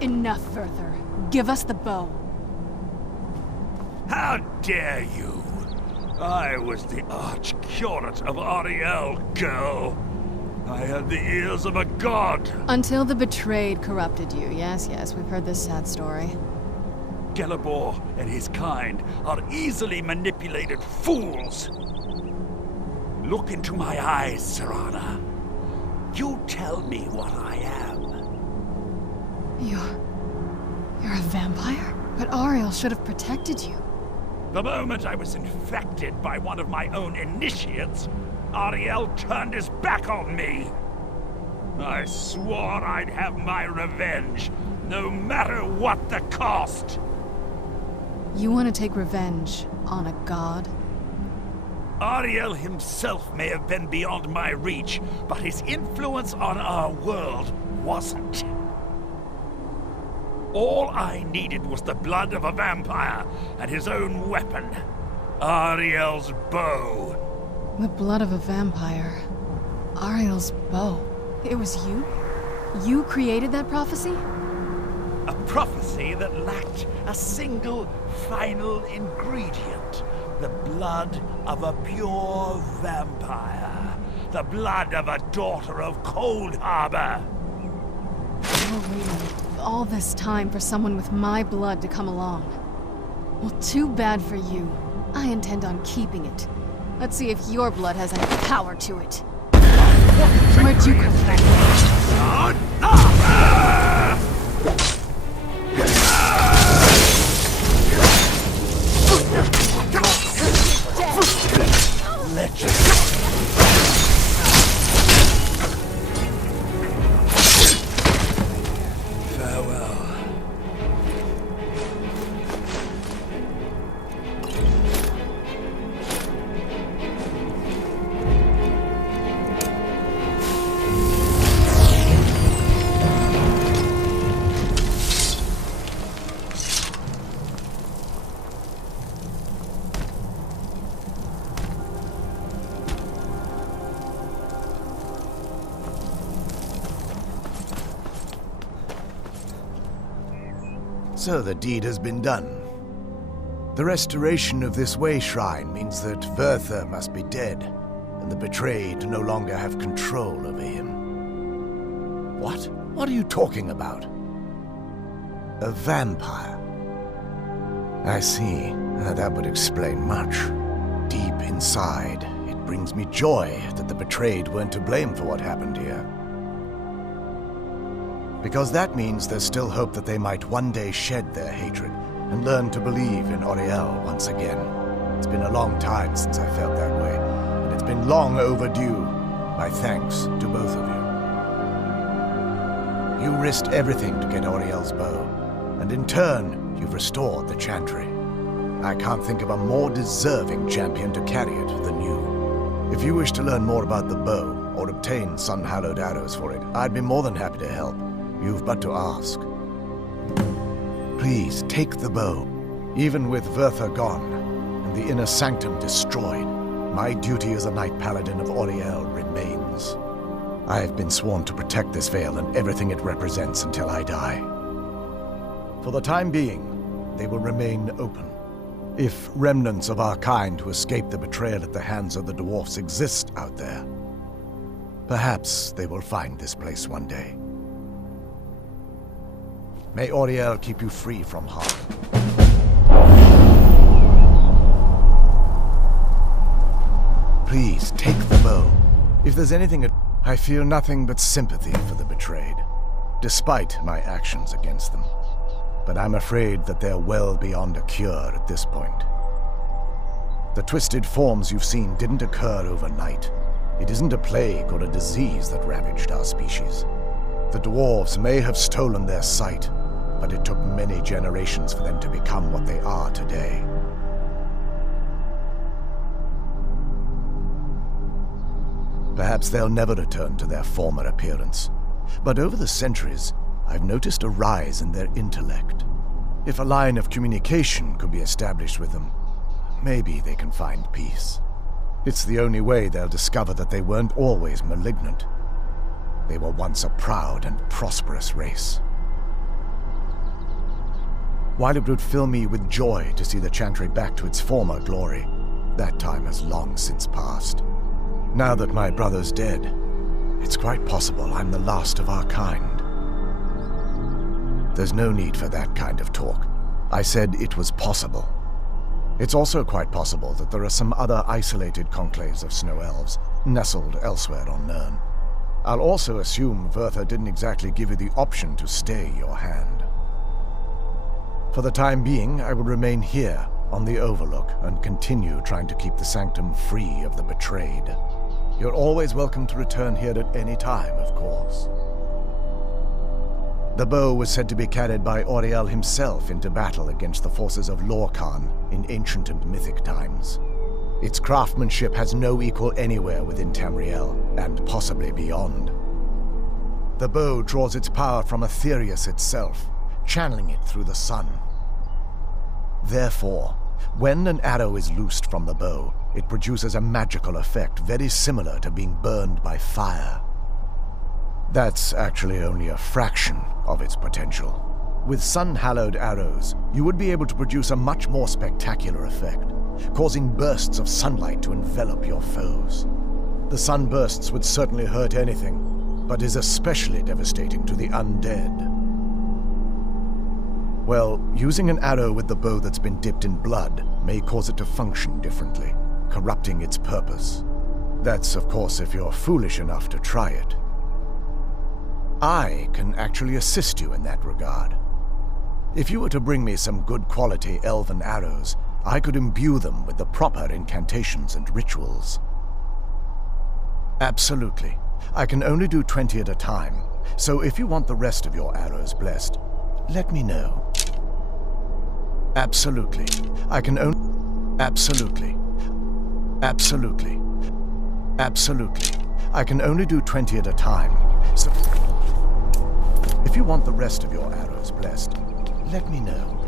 Enough, Vyrthur. Give us the bow. How dare you? I was the Arch-Curate of Ariel, girl. I had the ears of a god. Until the betrayed corrupted you. Yes, we've heard this sad story. Gelibor and his kind are easily manipulated fools. Look into my eyes, Serana. You tell me what I am. You're a vampire? But Ariel should have protected you. The moment I was infected by one of my own initiates, Ariel turned his back on me. I swore I'd have my revenge, no matter what the cost. You want to take revenge on a god? Ariel himself may have been beyond my reach, but his influence on our world wasn't. All I needed was the blood of a vampire and his own weapon, Ariel's bow. The blood of a vampire. Ariel's bow. It was you? You created that prophecy? A prophecy that lacked a single final ingredient. The blood of a pure vampire. The blood of a daughter of Cold Harbor. You're waiting all this time for someone with my blood to come along. Well, too bad for you. I intend on keeping it. Let's see if your blood has any power to it. Where'd you come So the deed has been done. The restoration of this way shrine means that Vyrthur must be dead, and the betrayed no longer have control over him. What? What are you talking about? A vampire? I see. That would explain much. Deep inside, it brings me joy that the betrayed weren't to blame for what happened here. Because that means there's still hope that they might one day shed their hatred and learn to believe in Ariel once again. It's been a long time since I felt that way, and it's been long overdue. My thanks to both of you. You risked everything to get Ariel's bow, and in turn, you've restored the Chantry. I can't think of a more deserving champion to carry it than you. If you wish to learn more about the bow, or obtain sun-hallowed arrows for it, I'd be more than happy to help. You've but to ask. Please, take the bow. Even with Vyrthur gone, and the inner sanctum destroyed, my duty as a Knight Paladin of Ariel remains. I have been sworn to protect this veil and everything it represents until I die. For the time being, they will remain open. If remnants of our kind who escaped the betrayal at the hands of the dwarfs exist out there, perhaps they will find this place one day. May Ariel keep you free from harm. Please, take the bow. If there's anything I feel nothing but sympathy for the betrayed, despite my actions against them. But I'm afraid that they're well beyond a cure at this point. The twisted forms you've seen didn't occur overnight. It isn't a plague or a disease that ravaged our species. The dwarves may have stolen their sight, but it took many generations for them to become what they are today. Perhaps they'll never return to their former appearance, but over the centuries, I've noticed a rise in their intellect. If a line of communication could be established with them, maybe they can find peace. It's the only way they'll discover that they weren't always malignant. They were once a proud and prosperous race. While it would fill me with joy to see the Chantry back to its former glory, that time has long since passed. Now that my brother's dead, it's quite possible I'm the last of our kind. There's no need for that kind of talk. I said it was possible. It's also quite possible that there are some other isolated conclaves of snow elves, nestled elsewhere on Nirn. I'll also assume Vyrthur didn't exactly give you the option to stay your hand. For the time being, I will remain here, on the Overlook, and continue trying to keep the Sanctum free of the betrayed. You're always welcome to return here at any time, of course. The bow was said to be carried by Auriel himself into battle against the forces of Lorkhan in ancient and mythic times. Its craftsmanship has no equal anywhere within Tamriel, and possibly beyond. The bow draws its power from Aetherius itself, channeling it through the sun. Therefore, when an arrow is loosed from the bow, it produces a magical effect very similar to being burned by fire. That's actually only a fraction of its potential. With sun-hallowed arrows, you would be able to produce a much more spectacular effect, causing bursts of sunlight to envelop your foes. The sunbursts would certainly hurt anything, but is especially devastating to the undead. Well, using an arrow with the bow that's been dipped in blood may cause it to function differently, corrupting its purpose. That's, of course, if you're foolish enough to try it. I can actually assist you in that regard. If you were to bring me some good quality elven arrows, I could imbue them with the proper incantations and rituals. Absolutely. I can only do 20 at a time, so if you want the rest of your arrows blessed, let me know. Absolutely. I can only... Absolutely. Absolutely. Absolutely. I can only do 20 at a time, so... If you want the rest of your arrows blessed, let me know.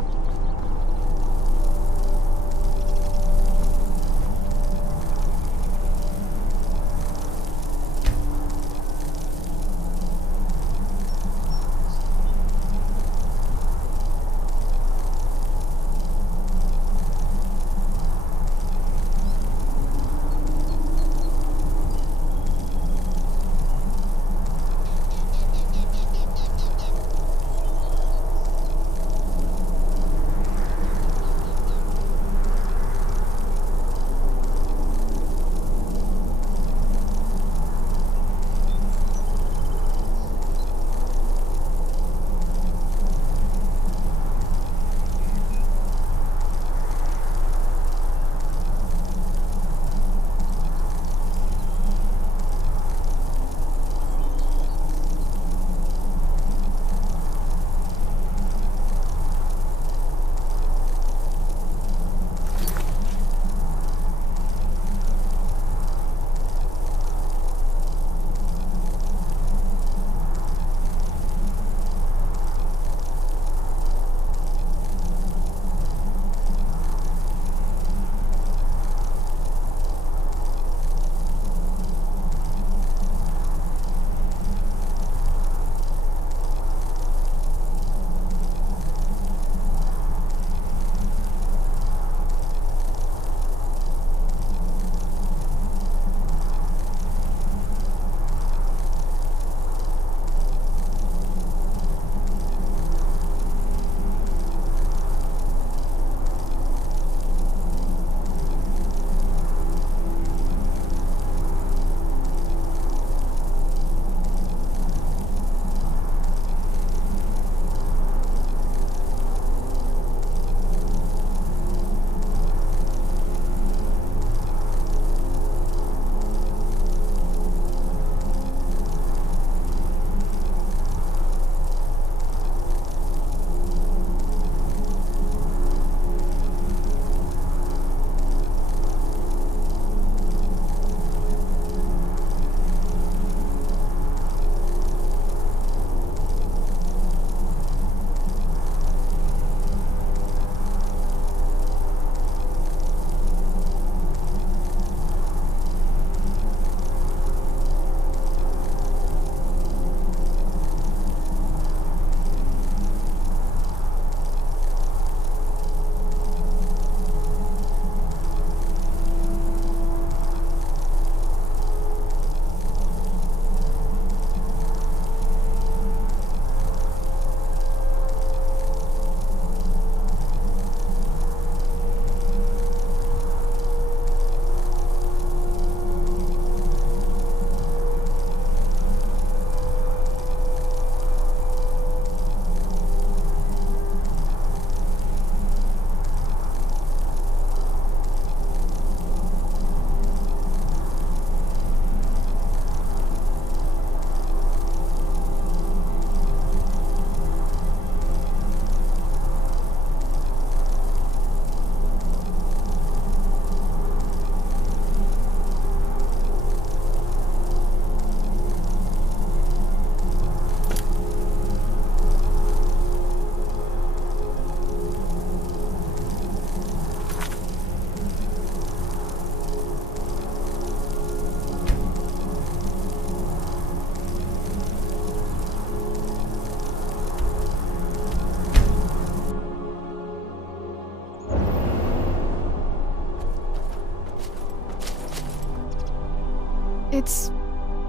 It's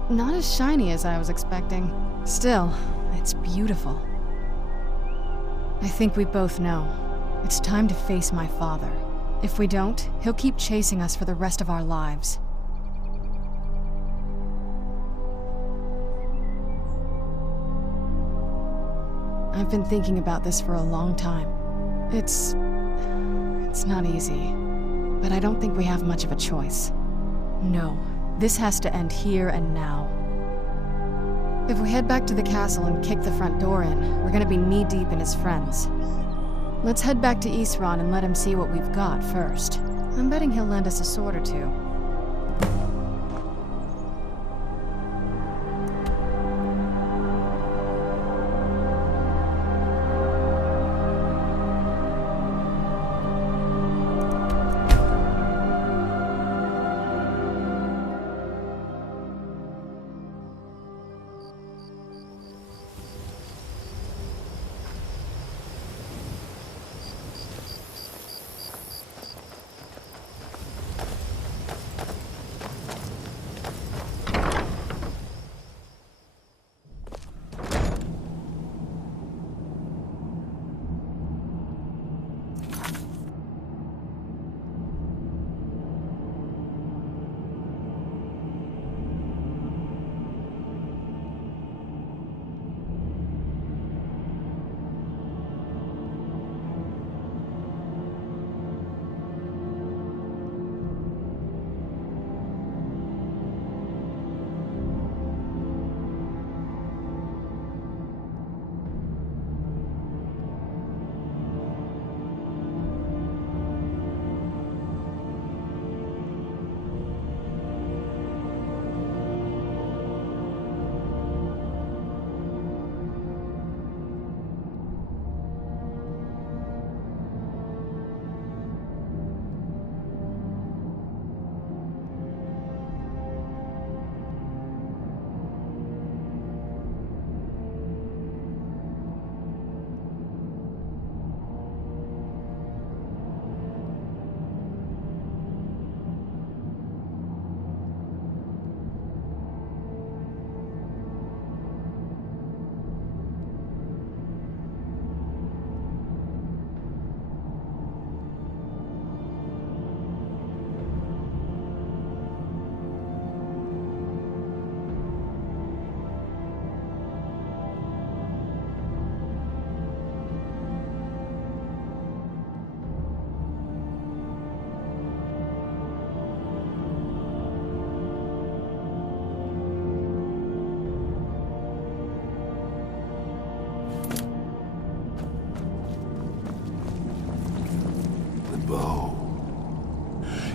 not as shiny as I was expecting. Still, it's beautiful. I think we both know. It's time to face my father. If we don't, he'll keep chasing us for the rest of our lives. I've been thinking about this for a long time. It's not easy, but I don't think we have much of a choice. No, this has to end here and now. If we head back to the castle and kick the front door in, we're gonna be knee-deep in his friends. Let's head back to Isran and let him see what we've got first. I'm betting he'll lend us a sword or two.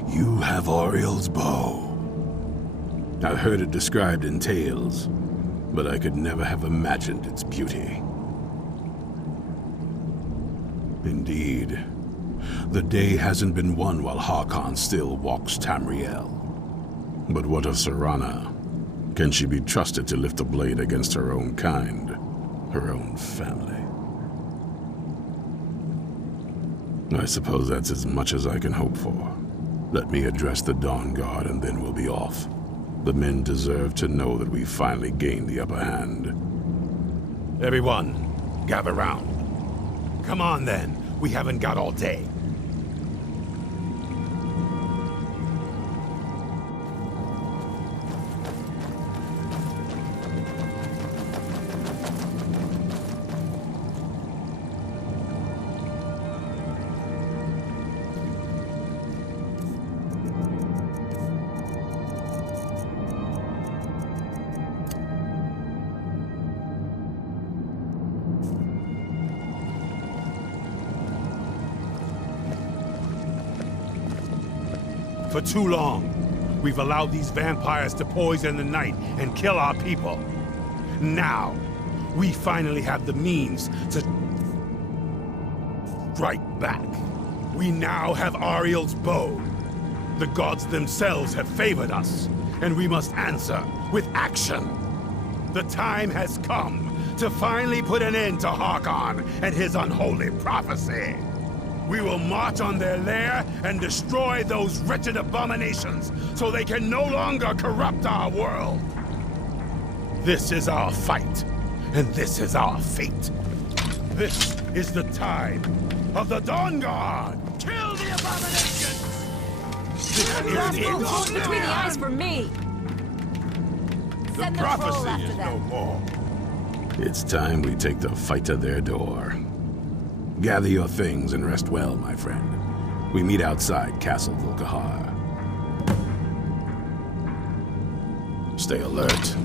You have Oriel's bow. I've heard it described in tales, but I could never have imagined its beauty. Indeed, the day hasn't been won while Harkon still walks Tamriel. But what of Serana? Can she be trusted to lift a blade against her own kind, her own family? I suppose that's as much as I can hope for. Let me address the Dawnguard and then we'll be off. The men deserve to know that we finally gained the upper hand. Everyone, gather round. Come on then, we haven't got all day. For too long, we've allowed these vampires to poison the night and kill our people. Now, we finally have the means to strike back. We now have Ariel's bow. The gods themselves have favored us, and we must answer with action. The time has come to finally put an end to Harkon and his unholy prophecy. We will march on their lair and destroy those wretched abominations so they can no longer corrupt our world. This is our fight, and this is our fate. This is the time of the Dawnguard! Kill the abominations! Hold between the eyes for me! The prophecy is no more. It's time we take the fight to their door. Gather your things and rest well, my friend. We meet outside Castle Volkihar. Stay alert.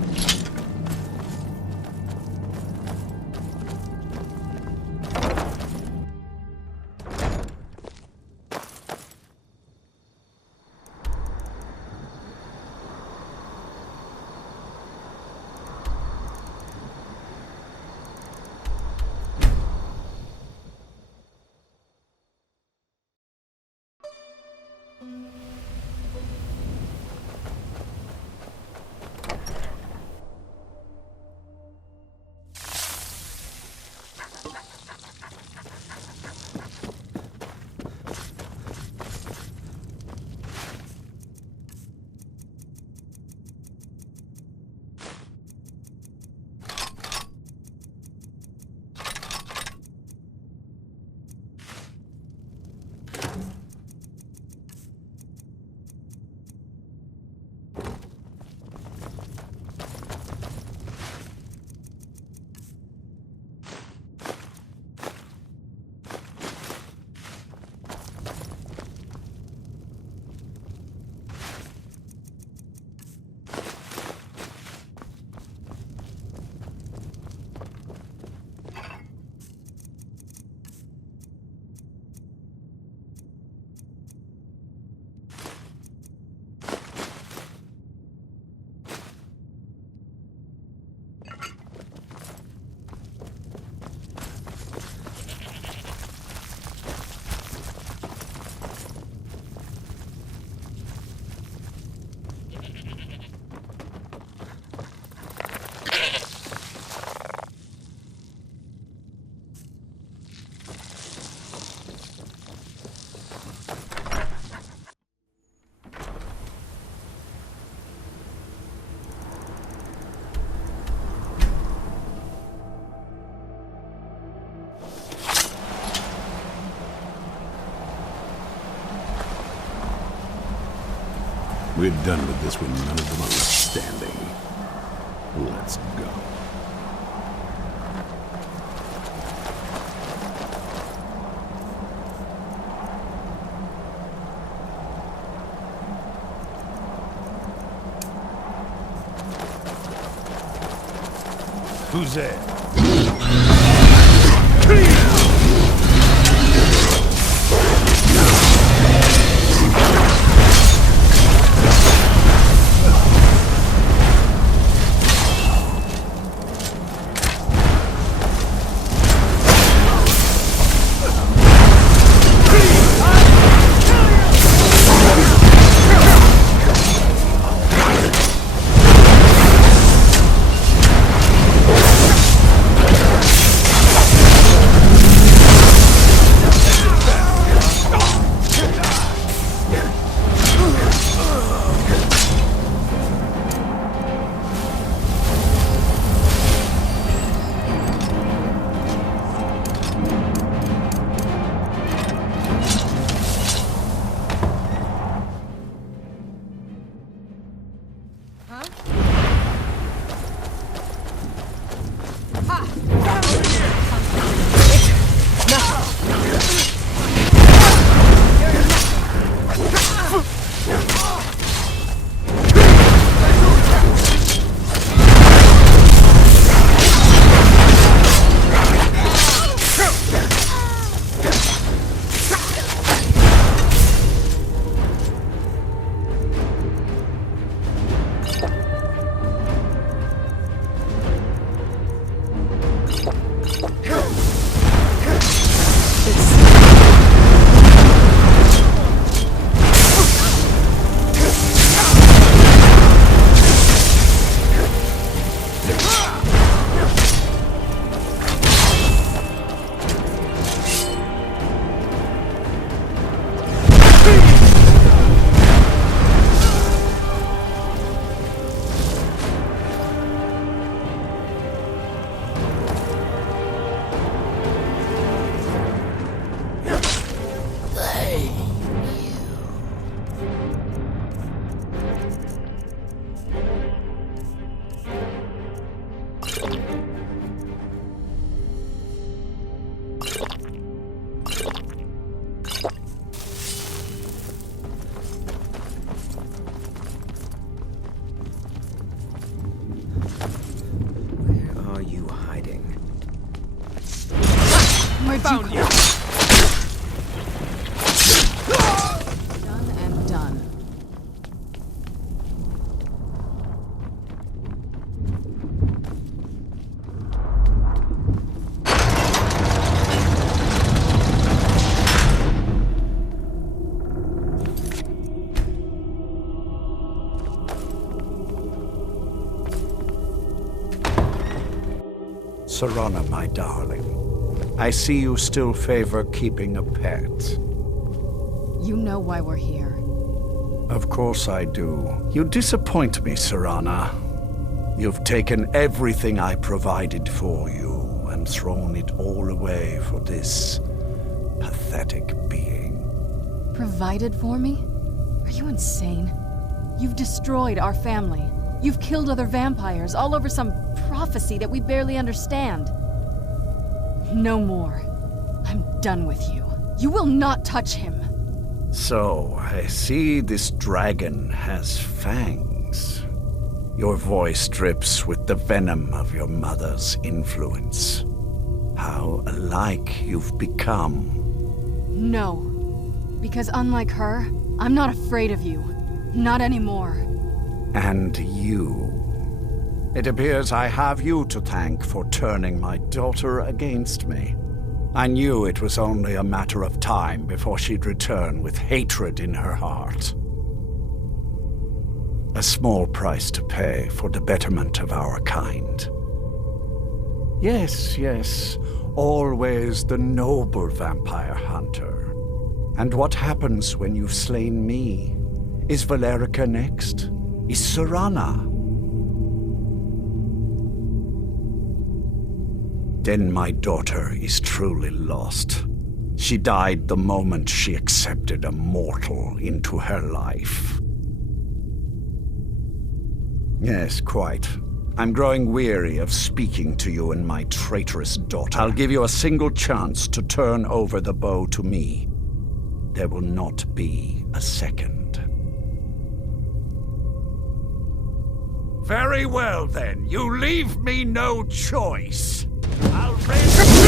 We're done with this when none of them are left standing. Let's go. Who's there? found you! Done and done. Serana, my darling, I see you still favor keeping a pet. You know why we're here. Of course I do. You disappoint me, Serana. You've taken everything I provided for you and thrown it all away for this pathetic being. Provided for me? Are you insane? You've destroyed our family. You've killed other vampires, all over some prophecy that we barely understand. No more. I'm done with you. You will not touch him. So, I see this dragon has fangs. Your voice drips with the venom of your mother's influence. How alike you've become. No. Because unlike her, I'm not afraid of you. Not anymore. And you. It appears I have you to thank for turning my daughter against me. I knew it was only a matter of time before she'd return with hatred in her heart. A small price to pay for the betterment of our kind. Yes, yes, always the noble vampire hunter. And what happens when you've slain me? Is Valerica next? Is Serana? Then my daughter is truly lost. She died the moment she accepted a mortal into her life. Yes, quite. I'm growing weary of speaking to you and my traitorous daughter. I'll give you a single chance to turn over the bow to me. There will not be a second. Very well, then. You leave me no choice. I'll raise the bow.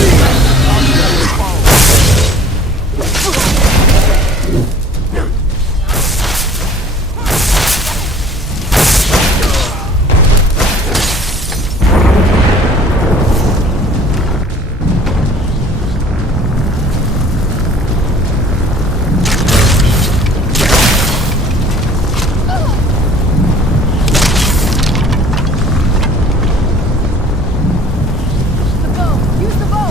Use the bow!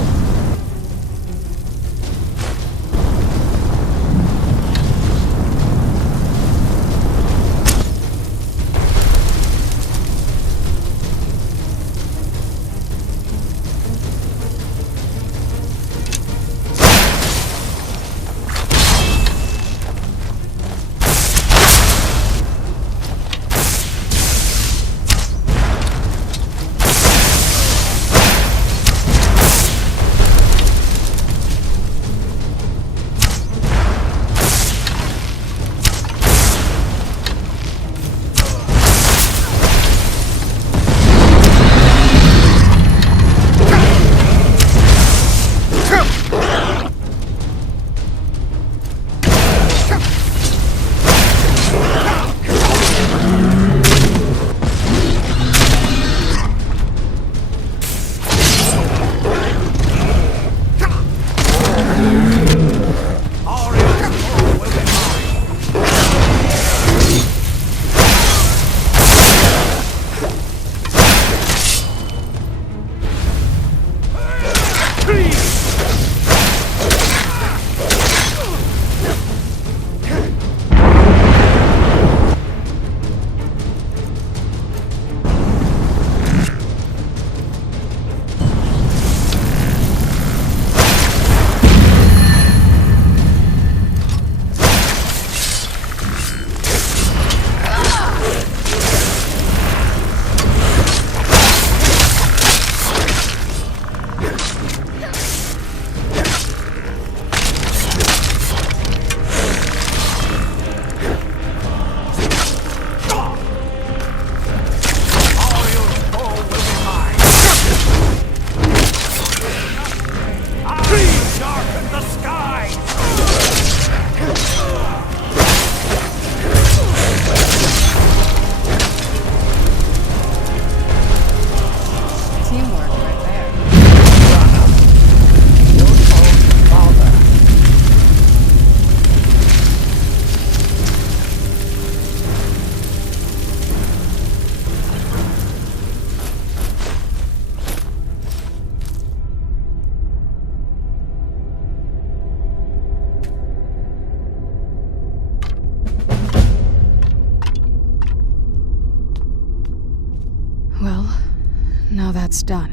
it's done.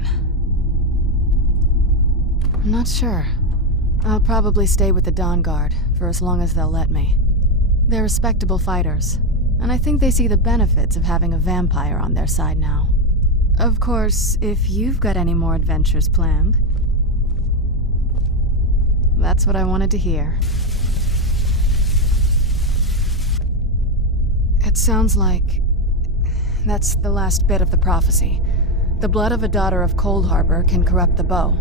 I'm not sure. I'll probably stay with the Dawnguard for as long as they'll let me. They're respectable fighters, and I think they see the benefits of having a vampire on their side now. Of course, if you've got any more adventures planned. That's what I wanted to hear. It sounds like that's the last bit of the prophecy. The blood of a daughter of Cold Harbor can corrupt the bow.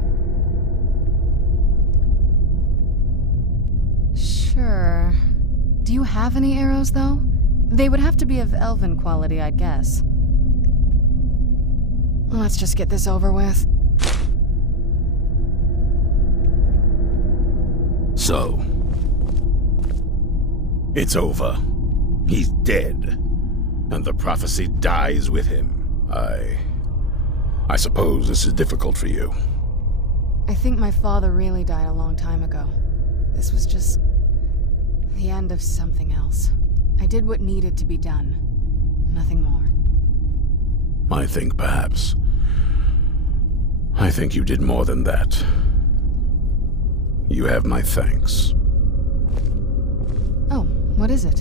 Sure. Do you have any arrows, though? They would have to be of elven quality, I'd guess. Let's just get this over with. So, it's over. He's dead, and the prophecy dies with him. I suppose this is difficult for you. I think my father really died a long time ago. This was just the end of something else. I did what needed to be done. Nothing more. I think you did more than that. You have my thanks. Oh, what is it?